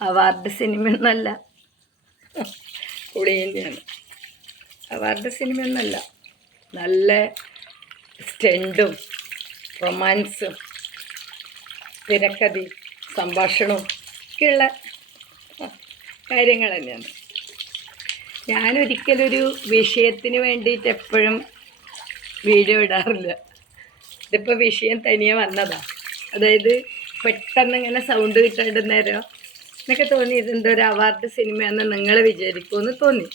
Award cinema ഒന്നല്ല പുളിയന്റെയാണ് award cinema ഒന്നല്ല നല്ല സ്റ്റണ്ടും റൊമാൻസും തിരക്കഥ സംഭാഷണവും ഒക്കെയുള്ള കാര്യങ്ങൾ തന്നെയാണ്. ഞാനൊരിക്കലൊരു വിഷയത്തിന് വേണ്ടിയിട്ട് എപ്പോഴും വീഡിയോ ഇടാറില്ല. ഇതിപ്പോൾ വിഷയം തനിയെ വന്നതാ. അതായത് പെട്ടെന്ന് ഇങ്ങനെ സൗണ്ട് കിട്ടാണ്ട് നേരം എന്നൊക്കെ തോന്നി ഇതെന്തോ ഒരു അവാർഡ് സിനിമയാണെന്ന് നിങ്ങൾ വിചാരിക്കുമെന്ന് തോന്നി.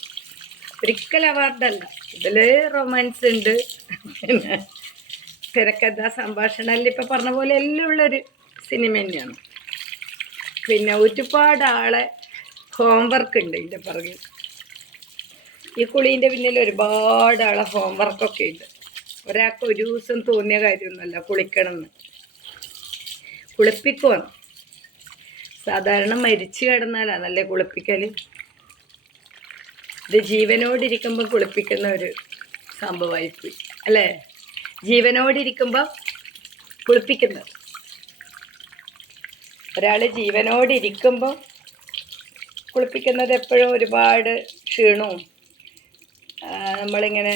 ഒരിക്കൽ അവാർഡല്ല ഇതിൽ റൊമാൻസ് ഉണ്ട്. പിന്നെ തിരക്കഥ സംഭാഷണമല്ല ഇപ്പം പറഞ്ഞ പോലെ എല്ലാം ഉള്ളൊരു സിനിമ തന്നെയാണ്. പിന്നെ ഒരുപാട് ആളെ ഹോംവർക്ക് ഉണ്ട് ഇതിന്റെ പുറകിൽ ഈ കുളീന്റെ പിന്നിൽ ഒരുപാട് ആളെ ഹോംവർക്കൊക്കെ ഉണ്ട്. ഒരാൾക്ക് ഒരു ദിവസം തോന്നിയ കാര്യമൊന്നുമല്ല കുളിക്കണമെന്ന്. കുളിപ്പിക്കുവാണ്. സാധാരണ മരിച്ചു കിടന്നാലാണല്ലേ കുളിപ്പിക്കൽ ഇത് ജീവനോടിരിക്കുമ്പോൾ കുളിപ്പിക്കുന്ന ഒരു സംഭവമായിപ്പോയി അല്ലേ? ജീവനോടിരിക്കുമ്പോൾ കുളിപ്പിക്കുന്നത്. ഒരാൾ ജീവനോടിരിക്കുമ്പോൾ കുളിപ്പിക്കുന്നത് എപ്പോഴും ഒരുപാട് ക്ഷീണവും നമ്മളിങ്ങനെ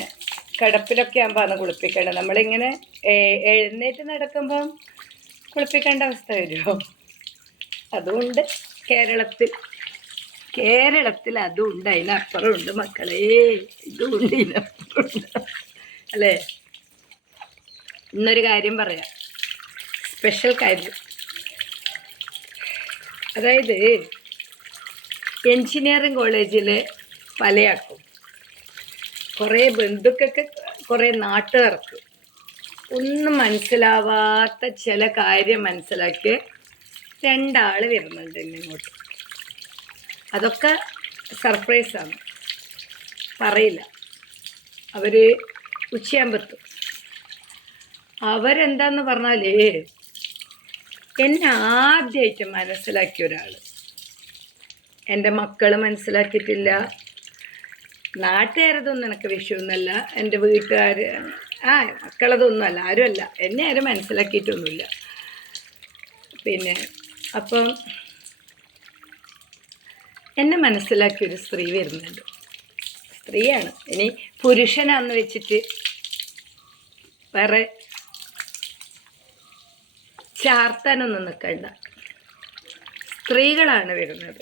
കിടപ്പിലൊക്കെ അന്ന് കുളിപ്പിക്കേണ്ടത് നമ്മളിങ്ങനെ എഴുന്നേറ്റ് നടക്കുമ്പം കുളിപ്പിക്കേണ്ട അവസ്ഥ വരുമോ അതുകൊണ്ട് കേരളത്തിൽ. കേരളത്തിൽ അതുണ്ട്. ഉണ്ട് അതിനപ്പുറം ഉണ്ട് മക്കളെ. ഇതുണ്ട് ഇതിനപ്പുറം അല്ലേ? ഇന്നൊരു കാര്യം പറയാം. സ്പെഷ്യൽ കാര്യം. അതായത് എൻജിനീയറിംഗ് കോളേജിൽ പലയാക്കും. കുറേ ബന്ധുക്കൾക്ക് കുറേ നാട്ടുകാർക്ക്. ഒന്നും മനസ്സിലാവാത്ത ചില കാര്യം മനസ്സിലാക്കി രണ്ടാൾ വരുന്നുണ്ട് ഇങ്ങോട്ട്. അതൊക്കെ സർപ്രൈസാണ്. പറയില്ല. അവർ ഉച്ചയാകുമ്പത്തും അവരെന്താന്ന് പറഞ്ഞാൽ എന്നെ ആദ്യമായിട്ട് മനസ്സിലാക്കിയ ഒരാൾ എന്റെ മക്കൾ മനസ്സിലാക്കിയിട്ടില്ല. നാട്ടുകാരതൊന്നും എനിക്ക് വിഷയമൊന്നുമല്ല. എന്റെ വീട്ടുകാർ ആ മക്കളതൊന്നുമല്ല ആരുമല്ല. എന്നെ ആരും മനസ്സിലാക്കിയിട്ടൊന്നുമില്ല. പിന്നെ അപ്പം എന്നെ മനസ്സിലാക്കിയൊരു സ്ത്രീ വരുന്നുണ്ട്. സ്ത്രീയാണ്. ഇനി പുരുഷനാന്ന് വെച്ചിട്ട് വേറെ ചാർത്താനൊന്നും നിൽക്കണ്ട സ്ത്രീകളാണ് വരുന്നത്.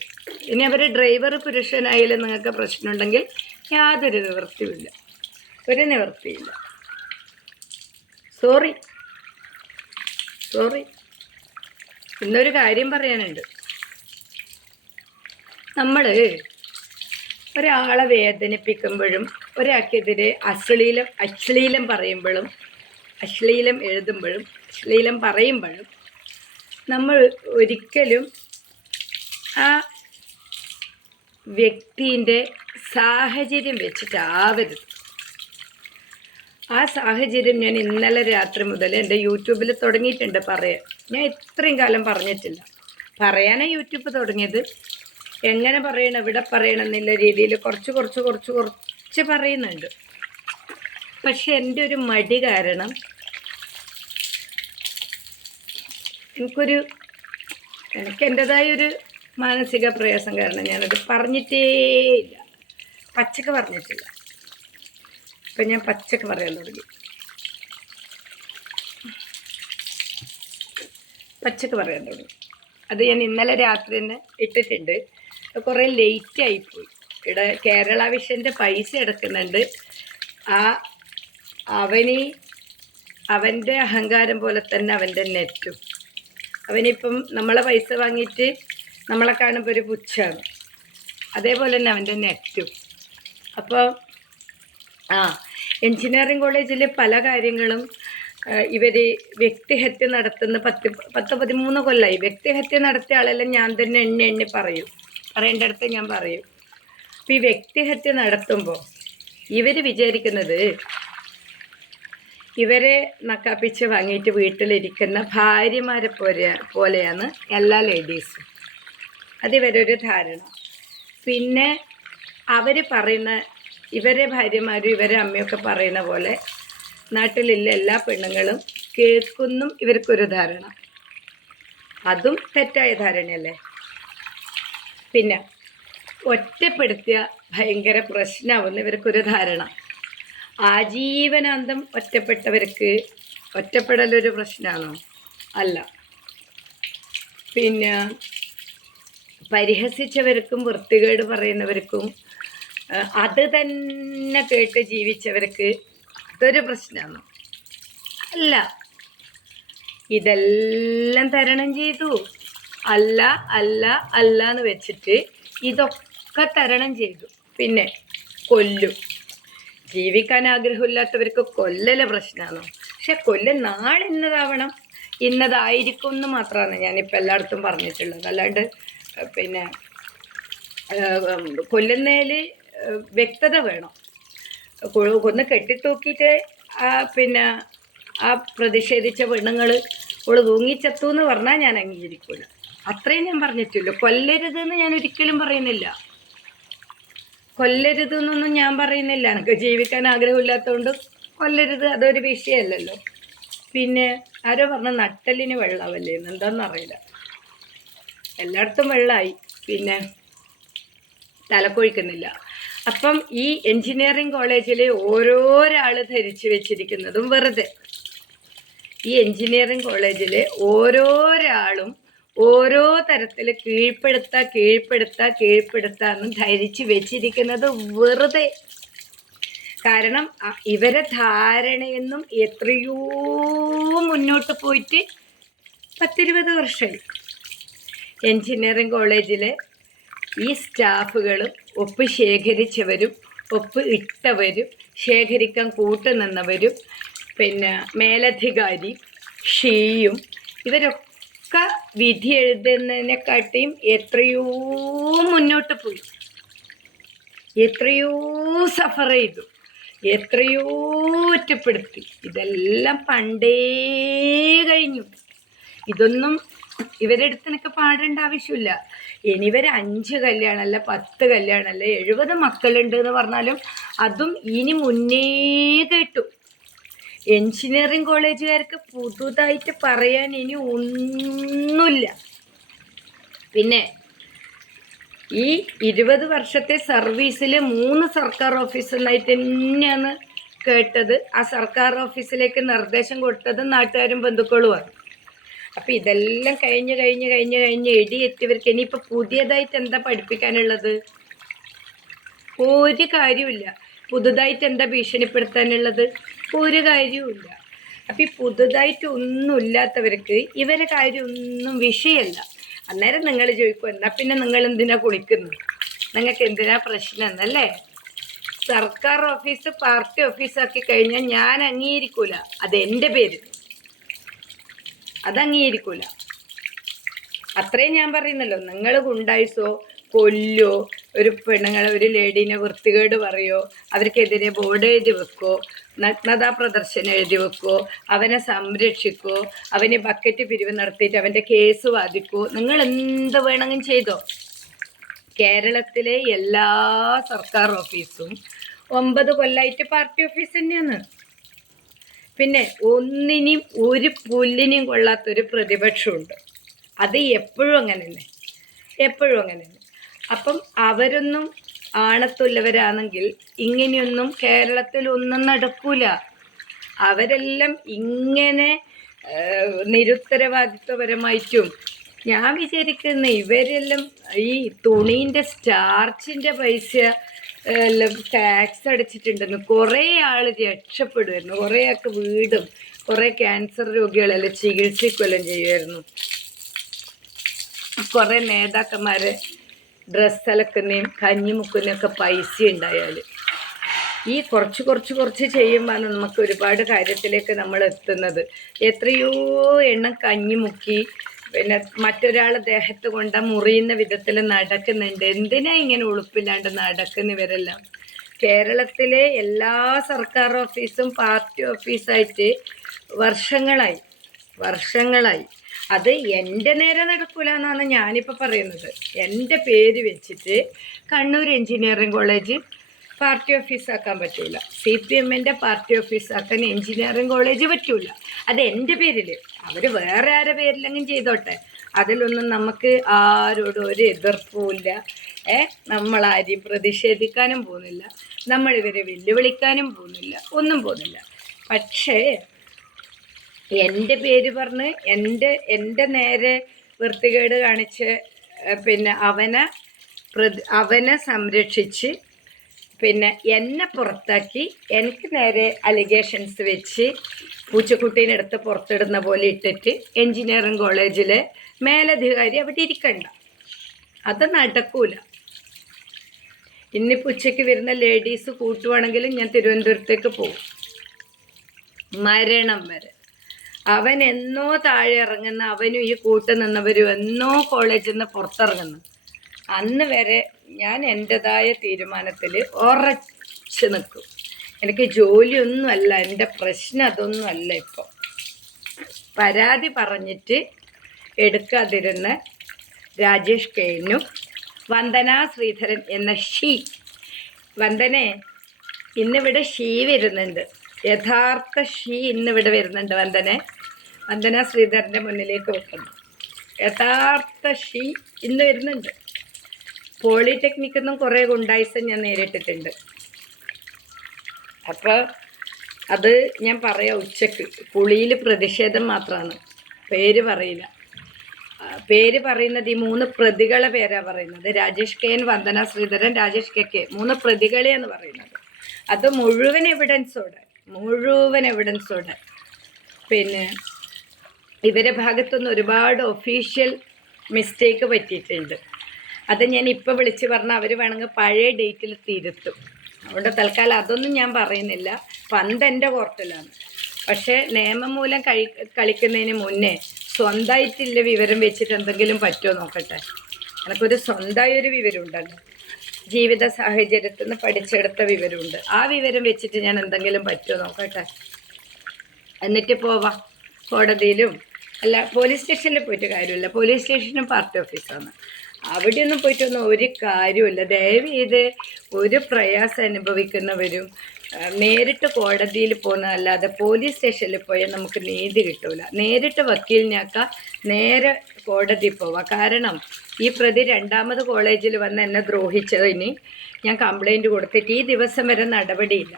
ഇനി അവർ ഡ്രൈവർ പുരുഷനായാലും നിങ്ങൾക്ക് പ്രശ്നമുണ്ടെങ്കിൽ യാതൊരു നിവൃത്തിയുമില്ല. ഒരു നിവൃത്തിയില്ല. സോറി സോറി ഇന്നൊരു കാര്യം പറയാനുണ്ട്. നമ്മൾ ഒരാളെ വേദനിപ്പിക്കുമ്പോഴും ഒരാൾക്കെതിരെ അശ്ലീലം അശ്ലീലം പറയുമ്പോഴും അശ്ലീലം എഴുതുമ്പോഴും അശ്ലീലം പറയുമ്പോഴും നമ്മൾ ഒരിക്കലും ആ വ്യക്തിന്റെ സാഹചര്യം വെച്ചിട്ടാവരുത് ആ സാഹചര്യം ഞാൻ ഇന്നലെ രാത്രി മുതൽ എന്റെ യൂട്യൂബിൽ തുടങ്ങിയിട്ടുണ്ട് പറയാൻ. ഞാൻ ഇത്രയും കാലം പറഞ്ഞിട്ടില്ല. പറയാനാണ് യൂട്യൂബ് തുടങ്ങിയത്. എങ്ങനെ പറയണം എവിടെ പറയണം എന്നുള്ള രീതിയിൽ കുറച്ച് കുറച്ച് കുറച്ച് കുറച്ച് പറയുന്നുണ്ട്. പക്ഷെ എന്റെ ഒരു മടി കാരണം എനിക്കൊരു എനിക്ക് എന്റെതായൊരു മാനസിക പ്രയാസം കാരണം ഞാനത് പറഞ്ഞിട്ടേ ഇല്ല പച്ചക്ക് പറഞ്ഞിട്ടില്ല. ഇപ്പം ഞാൻ പച്ചക്ക് പറയാൻ തുടങ്ങി. പച്ചക്ക് പറയാൻ തുടങ്ങി. അത് ഞാൻ ഇന്നലെ രാത്രി തന്നെ ഇട്ടിട്ടുണ്ട്. കുറേ ലേറ്റ് ആയിപ്പോയി ഇവിടെ കേരള വിഷന്റെ പൈസ എടുക്കുന്നുണ്ട് ആ അവനി അവന്റെ അഹങ്കാരം പോലെ തന്നെ അവന്റെ നെറ്റും അവനിപ്പം നമ്മളെ പൈസ വാങ്ങിയിട്ട് നമ്മളെ കാണുമ്പോൾ ഒരു പുച്ഛാണ്. അതേപോലെ തന്നെ അവന്റെ നെറ്റും അപ്പോൾ ആ എഞ്ചിനീയറിംഗ് കോളേജിൽ പല കാര്യങ്ങളും ഇവർ വ്യക്തിഹത്യ നടത്തുന്ന പത്ത് പത്ത് പതിമൂന്ന് കൊല്ലമായി വ്യക്തിഹത്യ നടത്തിയ ആളെല്ലാം ഞാൻ തന്നെ എണ്ണി എണ്ണി പറയും. പറയേണ്ടടുത്ത് ഞാൻ പറയും. അപ്പോൾ ഈ വ്യക്തിഹത്യ നടത്തുമ്പോൾ ഇവർ വിചാരിക്കുന്നത് ഇവരെ നക്കാപ്പിച്ച് വാങ്ങിയിട്ട് വീട്ടിലിരിക്കുന്ന ഭാര്യമാരെ പോലെ പോലെയാണ് എല്ലാ ലേഡീസും. അതിവരൊരു ധാരണ. പിന്നെ അവർ പറയുന്ന ഇവരെ ഭാര്യമാരും ഇവരെ അമ്മയൊക്കെ പറയുന്ന പോലെ നാട്ടിലുള്ള എല്ലാ പെണ്ണുങ്ങളും കേൾക്കുന്നും ഇവർക്കൊരു ധാരണ. അതും തെറ്റായ ധാരണയല്ലേ? പിന്നെ ഒറ്റപ്പെടുത്തിയ ഭയങ്കര പ്രശ്നമാവുന്ന ഇവർക്കൊരു ധാരണ. ആജീവനാന്തം ഒറ്റപ്പെട്ടവർക്ക് ഒറ്റപ്പെടലൊരു പ്രശ്നമാണോ? അല്ല. പിന്നെ പരിഹസിച്ചവർക്കും വൃത്തികേട് പറയുന്നവർക്കും അത് തന്നെ കേട്ട് ജീവിച്ചവർക്ക് അതൊരു പ്രശ്നമാണ് അല്ല ഇതെല്ലാം തരണം ചെയ്തു. അല്ല അല്ല അല്ല എന്ന് വെച്ചിട്ട് ഇതൊക്കെ തരണം ചെയ്തു. പിന്നെ കൊല്ലും. ജീവിക്കാൻ ആഗ്രഹമില്ലാത്തവർക്ക് കൊല്ലല് പ്രശ്നമാണ് പക്ഷെ കൊല്ല നാളെ ഇന്നതാവണം. ഇന്നതായിരിക്കും എന്ന് മാത്രമാണ് ഞാനിപ്പോൾ എല്ലായിടത്തും പറഞ്ഞിട്ടുള്ളത്. അല്ലാണ്ട് പിന്നെ കൊല്ലുന്നതിൽ വ്യക്തത വേണം. ഒന്ന് കെട്ടിത്തൂക്കിയിട്ട് ആ പിന്നെ ആ പ്രതിഷേധിച്ച പെണ്ണുങ്ങൾ ഓൾ തൂങ്ങിച്ചത്തു എന്ന് പറഞ്ഞാൽ ഞാൻ അംഗീകരിക്കില്ല അത്രയും ഞാൻ പറഞ്ഞിട്ടില്ല കൊല്ലരുത് എന്ന് ഞാൻ ഒരിക്കലും പറയുന്നില്ല. കൊല്ലരുത് എന്നൊന്നും ഞാൻ പറയുന്നില്ല. എനിക്ക് ജീവിക്കാൻ ആഗ്രഹമില്ലാത്തതുകൊണ്ട് കൊല്ലരുത് അതൊരു വിഷയമല്ലല്ലോ. പിന്നെ ആരോ പറഞ്ഞ നട്ടലിന് വെള്ളമല്ലേ എന്താണെന്നറിയില്ല എല്ലായിടത്തും വെള്ളമായി പിന്നെ തലക്കൊഴിക്കുന്നില്ല. അപ്പം ഈ എൻജിനീയറിംഗ് കോളേജിൽ ഓരോരാൾ ധരിച്ചു വെച്ചിരിക്കുന്നതും വെറുതെ. ഈ എൻജിനീയറിംഗ് കോളേജിൽ ഓരോരാളും ഓരോ തരത്തിൽ കീഴ്പ്പെടുത്ത കീഴ്പ്പെടുത്ത കീഴ്പ്പെടുത്താന്ന് ധരിച്ചു വെച്ചിരിക്കുന്നത് വെറുതെ. കാരണം ഇവരെ ധാരണയെന്നും എത്രയോ മുന്നോട്ട് പോയിട്ട് പത്തിരുപത് വർഷമായി. എൻജിനീയറിംഗ് കോളേജിലെ ഈ സ്റ്റാഫുകളും ഒപ്പ് ശേഖരിച്ചവരും ഒപ്പ് ഇട്ടവരും ശേഖരിക്കാൻ കൂട്ടുനിന്നവരും പിന്നെ മേലധികാരി ഷീയും ഇവരൊക്കെ വിധി എഴുതുന്നതിനെക്കാട്ടിയും എത്രയോ മുന്നോട്ട് പോയി. എത്രയോ സഫർ ചെയ്തു. എത്രയോ ഒറ്റപ്പെടുത്തി. ഇതെല്ലാം പണ്ടേ കഴിഞ്ഞു. ഇതൊന്നും ഇവരെടുത്തിനൊക്കെ പാടേണ്ട ആവശ്യമില്ല. ഇനി ഇവർ അഞ്ച് കല്യാണമല്ല പത്ത് കല്യാണമല്ല എഴുപത് മക്കളുണ്ട് എന്ന് പറഞ്ഞാലും അതും ഇനി മുന്നേ കേട്ടു. എൻജിനീയറിംഗ് കോളേജുകാർക്ക് പുതുതായിട്ട് പറയാൻ ഇനി ഒന്നുമില്ല. പിന്നെ ഈ ഇരുപത് വർഷത്തെ സർവീസിൽ മൂന്ന് സർക്കാർ ഓഫീസിലായിട്ട് തന്നെയാണ് കേട്ടത്. ആ സർക്കാർ ഓഫീസിലേക്ക് നിർദ്ദേശം കൊടുത്തത് നാട്ടുകാരും ബന്ധുക്കളുമാണ്. അപ്പം ഇതെല്ലാം കഴിഞ്ഞ് കഴിഞ്ഞ് കഴിഞ്ഞ് കഴിഞ്ഞ് എഴുതിയെത്തിയവർക്ക് ഇനിയിപ്പോൾ പുതിയതായിട്ട് എന്താ പഠിപ്പിക്കാനുള്ളത്? ഒരു കാര്യമില്ല പുതുതായിട്ട് എന്താ ഭീഷണിപ്പെടുത്താനുള്ളത്? ഒരു കാര്യവുമില്ല. അപ്പോൾ ഈ പുതുതായിട്ട് ഒന്നും ഇല്ലാത്തവർക്ക് ഇവരെ കാര്യമൊന്നും വിഷയമല്ല. അന്നേരം നിങ്ങൾ ചോദിക്കും എന്നാ പിന്നെ നിങ്ങൾ എന്തിനാ കുളിക്കുന്നത്? നിങ്ങൾക്ക് എന്തിനാ പ്രശ്നം എന്നല്ലേ? സർക്കാർ ഓഫീസ് പാർട്ടി ഓഫീസാക്കി കഴിഞ്ഞാൽ ഞാൻ അംഗീകരിക്കൂല. അത് എന്റെ പേര് അത് അംഗീകരിക്കൂല അത്രയും ഞാൻ പറയുന്നല്ലോ നിങ്ങൾ ഗുണ്ടായിസോ കൊല്ലോ ഒരു പെണ്ണുങ്ങളെ ഒരു ലേഡീനെ വൃത്തികേട് പറയോ അവർക്കെതിരെ ബോർഡ് എഴുതി വെക്കോ നഗ്നതാ പ്രദർശനം എഴുതി വെക്കോ അവനെ സംരക്ഷിക്കോ അവനെ ബക്കറ്റ് പിരിവ് നടത്തിയിട്ട് അവന്റെ കേസ് വാദിക്കോ നിങ്ങൾ എന്ത് വേണമെങ്കിലും ചെയ്തോ. കേരളത്തിലെ എല്ലാ സർക്കാർ ഓഫീസും ഒമ്പത് കൊല്ലായിട്ട് പാർട്ടി ഓഫീസ് തന്നെയാണ്. പിന്നെ ഒന്നിനും ഒരു പുല്ലിനും കൊള്ളാത്തൊരു പ്രതിപക്ഷമുണ്ട്. അത് എപ്പോഴും അങ്ങനെ തന്നെ എപ്പോഴും അങ്ങനെ തന്നെ അപ്പം അവരൊന്നും ആണത്തുള്ളവരാണെങ്കിൽ ഇങ്ങനെയൊന്നും കേരളത്തിൽ ഒന്നും നടക്കൂല. അവരെല്ലാം ഇങ്ങനെ നിരുത്തരവാദിത്വപരമായിട്ടും ഞാൻ വിചാരിക്കുന്ന ഇവരെല്ലാം ഈ തുണീന്റെ സ്റ്റാർച്ചിന്റെ പൈസ ടാക്സ് അടച്ചിട്ടുണ്ടെന്ന് കുറേ ആൾ രക്ഷപ്പെടുമായിരുന്നു കുറേ ആൾക്ക് വീടും കുറേ ക്യാൻസർ രോഗികളെല്ലാം ചികിത്സിക്കുകയെല്ലാം ചെയ്യുമായിരുന്നു കുറേ നേതാക്കന്മാരെ ഡ്രസ്സ് അലക്കുന്നതും കഞ്ഞി മുക്കുന്നതൊക്കെ പൈസ ഉണ്ടായാൽ ഈ കുറച്ച് കുറച്ച് കുറച്ച് ചെയ്യുമ്പോൾ നമുക്ക് ഒരുപാട് കാര്യത്തിലേക്ക് നമ്മൾ എത്തുന്നത് എത്രയോ എണ്ണം കഞ്ഞി മുക്കി പിന്നെ മറ്റൊരാൾ ദേഹത്ത് കൊണ്ട മുറിയുന്ന വിധത്തിൽ നടക്കുന്നുണ്ട്. എന്തിനാ ഇങ്ങനെ ഉളുപ്പില്ലാണ്ട് നടക്കുന്നവരെല്ലാം കേരളത്തിലെ എല്ലാ സർക്കാർ ഓഫീസും പാർട്ടി ഓഫീസായിട്ട് വർഷങ്ങളായി വർഷങ്ങളായി. അത് എന്റെ നേരെ നടക്കൂല എന്നാണ് ഞാനിപ്പോൾ പറയുന്നത്. എന്റെ പേര് വെച്ചിട്ട് Kannur engineering college party office ആക്കാൻ പറ്റൂല. സി പി എമ്മിന്റെ പാർട്ടി ഓഫീസ് ആക്കാൻ എഞ്ചിനീയറിംഗ് കോളേജ് പറ്റൂല. അത് എന്റെ പേരിൽ അവർ വേറെ ആരുടെ പേരിലെങ്കിലും ചെയ്തോട്ടെ. അതിലൊന്നും നമുക്ക് ആരോടും ഒരു എതിർപ്പുമില്ല. ഏ? നമ്മളാരെയും പ്രതിഷേധിക്കാനും പോകുന്നില്ല. നമ്മളിവരെ വെല്ലുവിളിക്കാനും പോകുന്നില്ല. ഒന്നും പോകുന്നില്ല. പക്ഷേ എന്റെ പേര് പറഞ്ഞ് എന്റെ എന്റെ നേരെ വൃത്തികേട് കാണിച്ച് പിന്നെ അവനെ പ്രതി അവനെ സംരക്ഷിച്ച് പിന്നെ എന്നെ പുറത്താക്കി എനിക്ക് നേരെ അലിഗേഷൻസ് വെച്ച് പൂച്ചക്കുട്ടീനെ എടുത്ത് പുറത്തിടുന്ന പോലെ ഇട്ടിട്ട് എൻജിനീയറിംഗ് കോളേജിലെ മേലധികാരി അവിടെ ഇരിക്കണ്ട. അത് നടക്കൂല. ഇന്നിപ്പോൾ ഉച്ചയ്ക്ക് വരുന്ന ലേഡീസ് കൂട്ടുവാണെങ്കിലും ഞാൻ തിരുവനന്തപുരത്തേക്ക് പോകും. മരണം വരെ. അവൻ എന്നോ താഴെ ഇറങ്ങുന്ന അവനും ഈ കൂട്ട് നിന്നവരും എന്നോ കോളേജിൽ നിന്ന് പുറത്തിറങ്ങുന്നു. അന്ന് വരെ ഞാൻ എന്റെതായ തീരുമാനത്തിൽ ഉറച്ച് നിൽക്കും എനിക്ക് ജോലിയൊന്നുമല്ല എന്റെ പ്രശ്നം അതൊന്നുമല്ല ഇപ്പോൾ പരാതി പറഞ്ഞിട്ട് എടുക്കാതിരുന്ന രാജേഷ് കെയിനും വന്ദന ശ്രീധരൻ എന്ന ഷീ. വന്ദനെ ഇന്നിവിടെ ഷീ വരുന്നുണ്ട്. യഥാർത്ഥ ഷീ ഇന്നിവിടെ വരുന്നുണ്ട് വന്ദനെ. വന്ദന ശ്രീധരന്റെ മുന്നിലേക്ക് വെക്കുന്നു. യഥാർത്ഥ ഷീ ഇന്ന് വരുന്നുണ്ട്. പോളിടെക്നിക്കിൽ നിന്നും കുറേ ഗുണ്ടായിസം ഞാൻ നേരിട്ടിട്ടുണ്ട്. അപ്പോൾ അത് ഞാൻ പറയാം ഉച്ചയ്ക്ക്. പുളിയിൽ പ്രതിഷേധം മാത്രമാണ് പേര് പറയില്ല. പേര് പറയുന്നത് ഈ മൂന്ന് പ്രതികളെ പേരാ പറയുന്നത്. Rajesh K N Vandana Sreedharan Rajesh K K. മൂന്ന് പ്രതികളെയാണ് പറയുന്നത്. അത് മുഴുവൻ എവിഡൻസോടെ മുഴുവൻ എവിഡൻസോടെ പിന്നെ ഇവരെ ഭാഗത്തുനിന്ന് ഒരുപാട് ഒഫീഷ്യൽ മിസ്റ്റേക്ക് പറ്റിയിട്ടുണ്ട്. അത് ഞാൻ ഇപ്പോൾ വിളിച്ച് പറഞ്ഞാൽ അവർ വേണമെങ്കിൽ പഴയ ഡേറ്റിൽ തിരുത്തും. അതുകൊണ്ട് തൽക്കാലം അതൊന്നും ഞാൻ പറയുന്നില്ല. പന്ത് എന്റെ കോർട്ടിലാണ്. പക്ഷേ നിയമം മൂലം കഴി കളിക്കുന്നതിന് മുന്നേ സ്വന്തമായിട്ടില്ല വിവരം വെച്ചിട്ട് എന്തെങ്കിലും പറ്റുമോ നോക്കട്ടെ. എനിക്കൊരു സ്വന്തമായ ഒരു വിവരമുണ്ടല്ലോ. ജീവിത സാഹചര്യത്തിൽ നിന്ന് പഠിച്ചെടുത്ത വിവരമുണ്ട്. ആ വിവരം വെച്ചിട്ട് ഞാൻ എന്തെങ്കിലും പറ്റുമോ നോക്കട്ടെ. എന്നിട്ട് പോവാം. കോടതിയിലും അല്ല പോലീസ് സ്റ്റേഷനിൽ പോയിട്ട് കാര്യമില്ല. പോലീസ് സ്റ്റേഷനും പാർട്ടി ഓഫീസാണ്. അവിടെയൊന്നും പോയിട്ടൊന്നും ഒരു കാര്യമില്ല ദയവ് ചെയ്ത് ഒരു പ്രയാസം അനുഭവിക്കുന്നവരും നേരിട്ട് കോടതിയിൽ പോകുന്നതല്ലാതെ പോലീസ് സ്റ്റേഷനിൽ പോയാൽ നമുക്ക് നീതി കിട്ടൂല. നേരിട്ട് വക്കീലിനാക്കാം നേരെ കോടതി പോവാം. കാരണം ഈ പ്രതി രണ്ടാമത് കോളേജിൽ വന്ന് എന്നെ ദ്രോഹിച്ചതിന് ഞാൻ കംപ്ലൈന്റ് കൊടുത്തിട്ട് ഈ ദിവസം വരെ നടപടിയില്ല.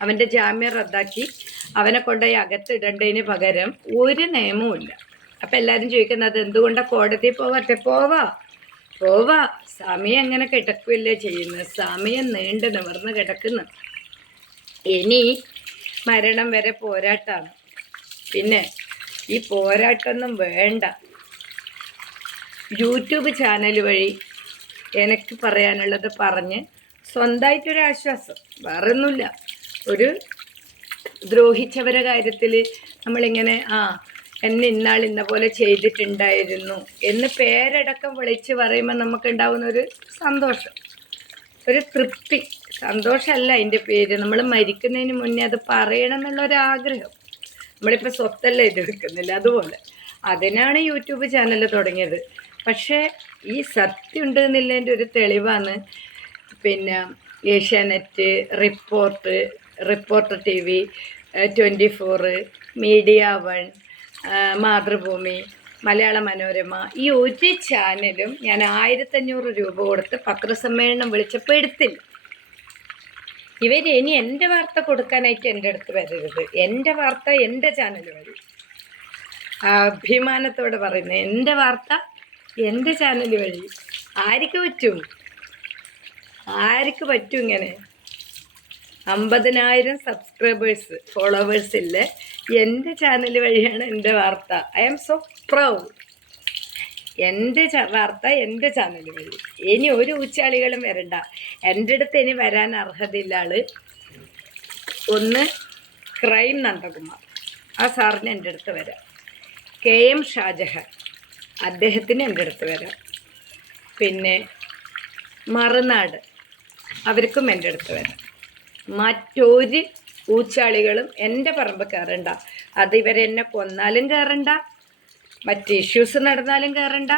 അവന്റെ ജാമ്യം റദ്ദാക്കി അവനെ കൊണ്ടുപോയി അകത്തിടേണ്ടതിന് പകരം ഒരു നിയമവും ഇല്ല അപ്പം എല്ലാവരും ചോദിക്കുന്നത് എന്തുകൊണ്ടാണ് കോടതി പോവാത്തെ? പോവാ. പോവാ. സമയം അങ്ങനെ കിടക്കുകയല്ലേ ചെയ്യുന്നത്? സമയം നീണ്ടു നിവർന്ന് കിടക്കുന്നു. ഇനി മരണം വരെ പോരാട്ടാണ്. പിന്നെ ഈ പോരാട്ടമൊന്നും വേണ്ട. യൂട്യൂബ് ചാനൽ വഴി എനിക്ക് പറയാനുള്ളത് പറഞ്ഞ് സ്വന്തമായിട്ടൊരു ആശ്വാസം. വേറെ ഒന്നുമില്ല ഒരു ദ്രോഹിച്ചവരെ കാര്യത്തിൽ നമ്മളിങ്ങനെ ആ എന്നെ ഇന്നാൾ ഇന്ന പോലെ ചെയ്തിട്ടുണ്ടായിരുന്നു എന്ന് പേരടക്കം വിളിച്ച് പറയുമ്പോൾ നമുക്കുണ്ടാവുന്ന ഒരു സന്തോഷം. ഒരു തൃപ്തി. സന്തോഷമല്ല അതിന്റെ പേര്. നമ്മൾ മരിക്കുന്നതിന് മുന്നേ അത് പറയണം എന്നുള്ളൊരാഗ്രഹം നമ്മളിപ്പോൾ സ്വത്തല്ല ഇതെടുക്കുന്നില്ല അതുപോലെ. അതിനാണ് യൂട്യൂബ് ചാനൽ തുടങ്ങിയത്. പക്ഷേ ഈ സത്യം ഉണ്ട് എന്നുള്ളതിന്റെ ഒരു തെളിവാണ് പിന്നെ Asianet report reporter T V twenty four media one Mathrubhumi Malayala Manorama ഈ ഒരു ചാനലും ഞാൻ ആയിരത്തഞ്ഞൂറ് രൂപ കൊടുത്ത് പത്രസമ്മേളനം വിളിച്ചപ്പോൾ എടുത്തില്ല. ഇവർ ഇനി എന്റെ വാർത്ത കൊടുക്കാനായിട്ട് എന്റെ അടുത്ത് വരരുത്. എന്റെ വാർത്ത എന്റെ ചാനൽ വഴി അഭിമാനത്തോടെ പറയുന്നത് എന്റെ വാർത്ത എന്റെ ചാനൽ വഴി. ആർക്ക് പറ്റും? ആർക്ക് പറ്റും ഇങ്ങനെ? അമ്പതിനായിരം സബ്സ്ക്രൈബേഴ്സ് ഫോളോവേഴ്സ് ഇല്ലേ? എന്റെ ചാനൽ വഴിയാണ് എന്റെ വാർത്ത. ഐ ആം സോ പ്രൗഡ് എന്റെ വാർത്ത എന്റെ ചാനൽ വഴി. ഇനി ഒരു ഉച്ചാളികളും വരണ്ട. എന്റെ അടുത്ത് ഇനി വരാൻ അർഹതയില്ല ആൾ. ഒന്ന് ക്രൈം നന്ദകുമാർ. ആ സാറിന് എന്റെ അടുത്ത് വരാം. K M Shajahan. അദ്ദേഹത്തിന് എന്റെ അടുത്ത് വരാം. പിന്നെ മറുനാട്. അവർക്കും എന്റെ അടുത്ത് വരാം. മറ്റൊരു ഊച്ചാളികളും എന്റെ പറമ്പ് കയറണ്ട. അത് ഇവരെന്നെ കൊന്നാലും കയറണ്ട. മറ്റ് ഇഷ്യൂസ് നടന്നാലും കയറണ്ട.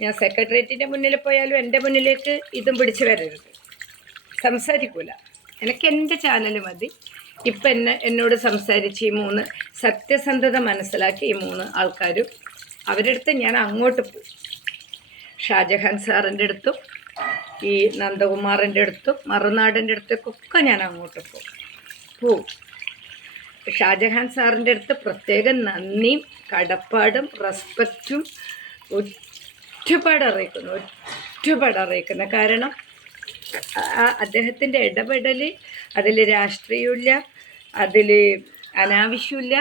ഞാൻ സെക്രട്ടേറിയറ്റിന്റെ മുന്നിൽ പോയാലും എന്റെ മുന്നിലേക്ക് ഇതും പിടിച്ച് വരരുത്. സംസാരിക്കൂല. എനിക്ക് എന്റെ ചാനൽ മതി. ഇപ്പം എന്നെ എന്നോട് സംസാരിച്ച് ഈ മൂന്ന് സത്യസന്ധത മനസ്സിലാക്കി ഈ മൂന്ന് ആൾക്കാരും അവരുടെ അടുത്ത് ഞാൻ അങ്ങോട്ട് പോകും ഷാജഹാൻ സാറിന്റെ അടുത്തും ഈ നന്ദകുമാറിന്റെ അടുത്തും മറുനാടിന്റെ അടുത്തേക്കൊക്കെ ഞാൻ അങ്ങോട്ട് പോകും. പോവും ഷാജഹാൻ സാറിന്റെ അടുത്ത് പ്രത്യേകം നന്ദിയും കടപ്പാടും റെസ്പെക്റ്റും ഒറ്റപ്പാട് അറിയിക്കുന്നു ഒറ്റപ്പാട് അറിയിക്കുന്നു. കാരണം അദ്ദേഹത്തിന്റെ ഇടപെടൽ അതിൽ രാഷ്ട്രീയമില്ല അതിൽ അനാവശ്യമില്ല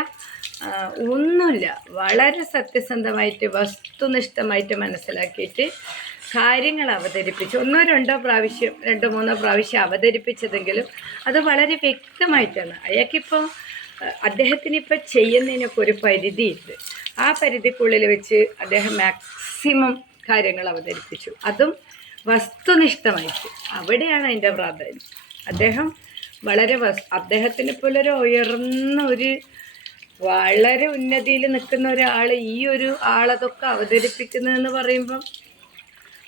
ഒന്നുമില്ല. വളരെ സത്യസന്ധമായിട്ട് വസ്തുനിഷ്ഠമായിട്ട് മനസ്സിലാക്കിയിട്ട് കാര്യങ്ങൾ അവതരിപ്പിച്ചു. ഒന്നോ രണ്ടോ പ്രാവശ്യം രണ്ടോ മൂന്നോ പ്രാവശ്യം അവതരിപ്പിച്ചതെങ്കിലും അത് വളരെ വ്യക്തമായിട്ടാണ്. അയാൾക്കിപ്പോൾ അദ്ദേഹത്തിന് ഇപ്പോൾ ചെയ്യുന്നതിനൊക്കെ ഒരു പരിധിയുണ്ട് ആ പരിധിക്കുള്ളിൽ വെച്ച് അദ്ദേഹം മാക്സിമം കാര്യങ്ങൾ അവതരിപ്പിച്ചു. അതും വസ്തുനിഷ്ഠമായിട്ട്. അവിടെയാണ് അതിന്റെ പ്രാധാന്യം. അദ്ദേഹം വളരെ വസ് അദ്ദേഹത്തിനെ പോലൊരു ഉയർന്ന ഒരു വളരെ ഉന്നതിയിൽ നിൽക്കുന്ന ഒരാൾ ഈ ഒരു ആളതൊക്കെ അവതരിപ്പിക്കുന്നതെന്ന് പറയുമ്പം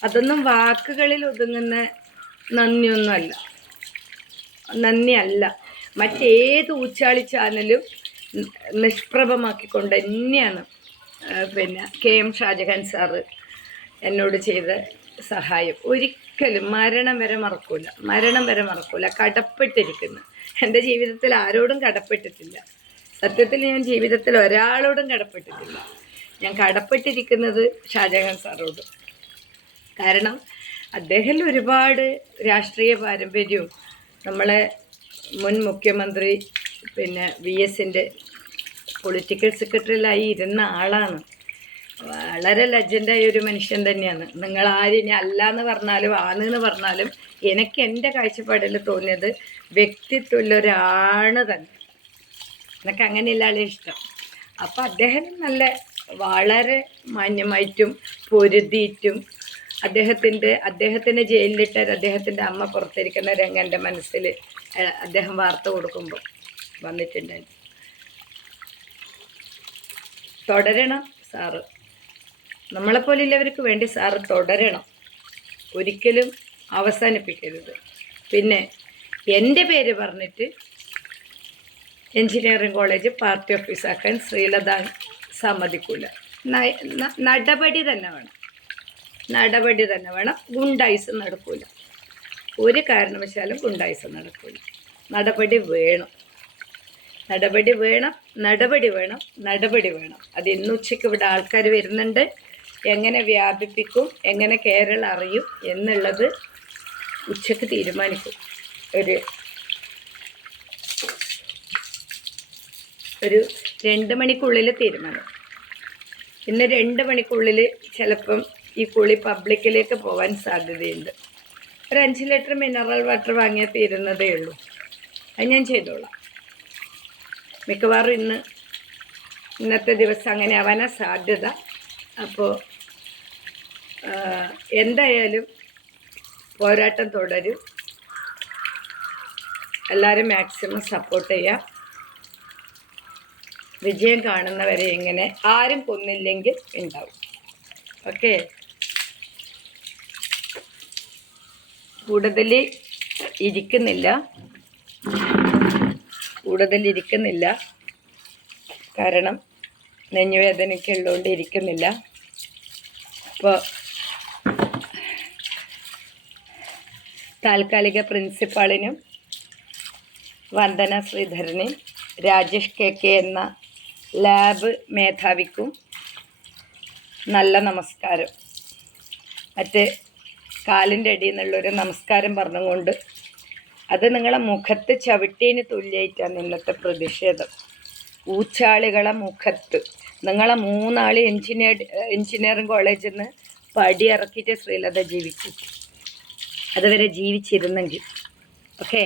അതൊന്നും വാക്കുകളിൽ ഒതുങ്ങുന്ന നന്ദിയൊന്നുമല്ല. നന്ദിയല്ല. മറ്റേത് ഊച്ചാളി ചാനലും നിഷ്പ്രഭമാക്കിക്കൊണ്ട് തന്നെയാണ് പിന്നെ കെ എം ഷാജഹാൻ സാറ് എന്നോട് ചെയ്ത സഹായം. ഒരിക്കലും മരണം വരെ മറക്കൂല. മരണം വരെ മറക്കൂല. കടപ്പെട്ടിരിക്കുന്നു. എന്റെ ജീവിതത്തിൽ ആരോടും കടപ്പെട്ടിട്ടില്ല. സത്യത്തിൽ ഞാൻ ജീവിതത്തിൽ ഒരാളോടും കടപ്പെട്ടിട്ടില്ല. ഞാൻ കടപ്പെട്ടിരിക്കുന്നത് ഷാജഹാൻ സാറോട്. കാരണം അദ്ദേഹം ഒരുപാട് രാഷ്ട്രീയ പാരമ്പര്യവും നമ്മളെ മുൻ മുഖ്യമന്ത്രി പിന്നെ വി എസിന്റെ പൊളിറ്റിക്കൽ സെക്രട്ടറിയിലായി ഇരുന്ന ആളാണ്. വളരെ ലജൻഡായ ഒരു മനുഷ്യൻ തന്നെയാണ്. നിങ്ങൾ ആരും ഇനി അല്ല എന്ന് പറഞ്ഞാലും ആണ് എന്ന് പറഞ്ഞാലും എനിക്ക് എന്റെ കാഴ്ചപ്പാടിൽ തോന്നിയത് വ്യക്തിത്വമുള്ള ഒരാണ് തന്നെ. എനിക്ക് അങ്ങനെയുള്ള ആളെ ഇഷ്ടം. അപ്പം അദ്ദേഹം നല്ല വളരെ മാന്യമായിട്ടും പൊരുതിയിട്ടും അദ്ദേഹത്തിന്റെ അദ്ദേഹത്തിനെ ജയിലിലിട്ടാൽ അദ്ദേഹത്തിന്റെ അമ്മ പുറത്തിരിക്കുന്ന രംഗം എന്റെ മനസ്സിൽ അദ്ദേഹം വാർത്ത കൊടുക്കുമ്പോൾ വന്നിട്ടുണ്ടായിരുന്നു. തുടരണം സാറ്. നമ്മളെപ്പോലുള്ളവർക്ക് വേണ്ടി സാറ് തുടരണം. ഒരിക്കലും അവസാനിപ്പിക്കരുത്. പിന്നെ എന്റെ പേര് പറഞ്ഞിട്ട് എഞ്ചിനീയറിംഗ് കോളേജ് പാർട്ടി ഓഫീസാക്കാൻ ശ്രീലത സമ്മതിക്കൂല. നടപടി തന്നെ വേണം. നടപടി തന്നെ വേണം. ഗുണ്ടായുസം നടക്കൂല. ഒരു കാരണവശാലും ഗുണ്ടായുസം നടക്കൂല. നടപടി വേണം. നടപടി വേണം നടപടി വേണം നടപടി വേണം. അത് ഇന്ന് ഉച്ചയ്ക്ക് ഇവിടെ ആൾക്കാർ വരുന്നുണ്ട്. എങ്ങനെ വ്യാപിപ്പിക്കും എങ്ങനെ കേരളം അറിയും എന്നുള്ളത് ഉച്ചയ്ക്ക് തീരുമാനിക്കും. ഒരു ഒരു രണ്ട് മണിക്കുള്ളിൽ തീരുമാനം. ഇന്ന് രണ്ട് മണിക്കുള്ളിൽ ചിലപ്പം ഈ കുളി പബ്ലിക്കിലേക്ക് പോകാൻ സാധ്യതയുണ്ട്. ഒരു അഞ്ച് ലിറ്റർ മിനറൽ വാട്ടർ വാങ്ങിയാൽ തീരുന്നതേ ഉള്ളൂ. അത് ഞാൻ ചെയ്തോളാം. മിക്കവാറും ഇന്ന് ഇന്നത്തെ ദിവസം അങ്ങനെ ആവാനാ സാധ്യത. അപ്പോൾ എന്തായാലും പോരാട്ടം തുടരും. എല്ലാവരും മാക്സിമം സപ്പോർട്ട് ചെയ്യുക വിജയം കാണുന്നവരെ ഇങ്ങനെ ആരും കൊന്നില്ലെങ്കിൽ ഉണ്ടാവും. ഓക്കെ കൂടുതൽ ഇരിക്കുന്നില്ല. കൂടുതൽ ഇരിക്കുന്നില്ല. കാരണം നെഞ്ഞുവേദനയ്ക്ക് ഉള്ളതുകൊണ്ട് ഇരിക്കുന്നില്ല. അപ്പോൾ താൽക്കാലിക പ്രിൻസിപ്പാളിനും വന്ദന ശ്രീധരനും രാജേഷ് കെ കെ എന്ന ലാബ് മേധാവിക്കും നല്ല നമസ്കാരം. മറ്റേ കാലിന്റെ അടിയിൽ നിന്നുള്ളൊരു നമസ്കാരം പറഞ്ഞുകൊണ്ട് അത് നിങ്ങളെ മുഖത്ത് ചവിട്ടീന് തുല്യായിട്ടാണ് ഇന്നത്തെ പ്രതിഷേധം. ഊച്ചാളികളെ മുഖത്ത്. നിങ്ങളെ മൂന്നാൾ എഞ്ചിനീയർ എഞ്ചിനീയറിംഗ് കോളേജിൽ നിന്ന് പടിയിറക്കിയിട്ട് ശ്രീലത ജീവിച്ചു. അതുവരെ ജീവിച്ചിരുന്നെങ്കിൽ. ഓക്കേ?